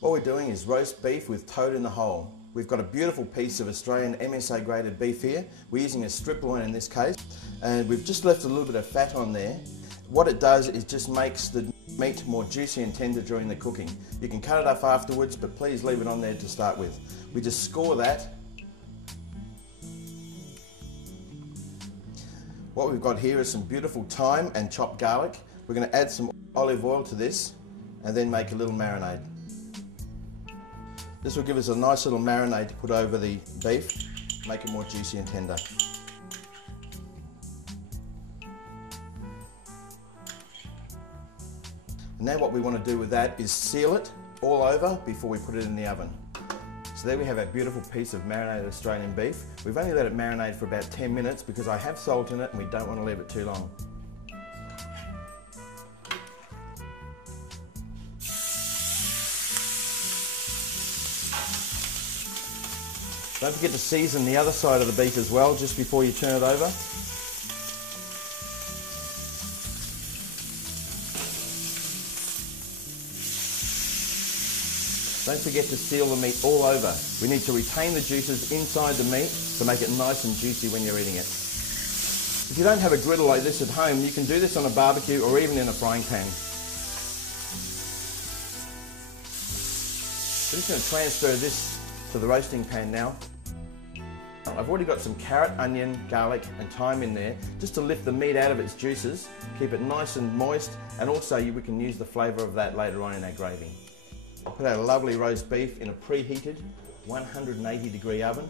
What we're doing is roast beef with toad in the hole. We've got a beautiful piece of Australian MSA graded beef here. We're using a strip loin in this case, and we've just left a little bit of fat on there. What it does is just makes the meat more juicy and tender during the cooking. You can cut it up afterwards, but please leave it on there to start with. We just score that. What we've got here is some beautiful thyme and chopped garlic. We're going to add some olive oil to this and then make a little marinade. This will give us a nice little marinade to put over the beef, make it more juicy and tender. Now what we want to do with that is seal it all over before we put it in the oven. So there we have our beautiful piece of marinated Australian beef. We've only let it marinate for about 10 minutes because I have salt in it and we don't want to leave it too long. Don't forget to season the other side of the beef as well just before you turn it over. Don't forget to seal the meat all over. We need to retain the juices inside the meat to make it nice and juicy when you're eating it. If you don't have a griddle like this at home, you can do this on a barbecue or even in a frying pan. I'm just going to transfer this to the roasting pan now. I've already got some carrot, onion, garlic and thyme in there just to lift the meat out of its juices, keep it nice and moist, and also we can use the flavour of that later on in our gravy. I'll put out a lovely roast beef in a preheated 180 degree oven,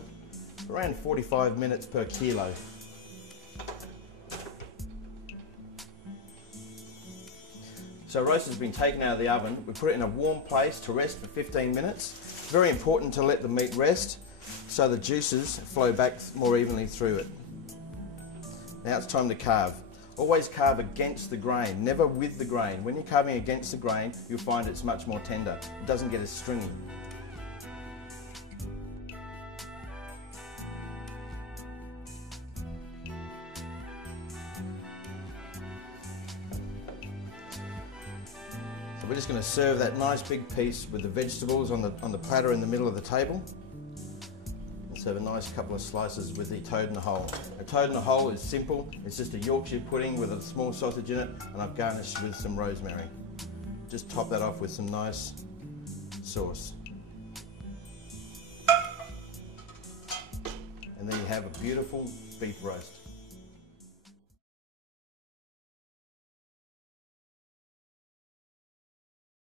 around 45 minutes per kilo. So roast has been taken out of the oven. We put it in a warm place to rest for 15 minutes. It's very important to let the meat rest so the juices flow back more evenly through it. Now it's time to carve. Always carve against the grain, never with the grain. When you're carving against the grain, you'll find it's much more tender. It doesn't get as stringy. So we're just going to serve that nice big piece with the vegetables on the platter in the middle of the table. Serve a nice couple of slices with the toad in the hole. A toad in the hole is simple. It's just a Yorkshire pudding with a small sausage in it, and I've garnished with some rosemary. Just top that off with some nice sauce. And then you have a beautiful beef roast.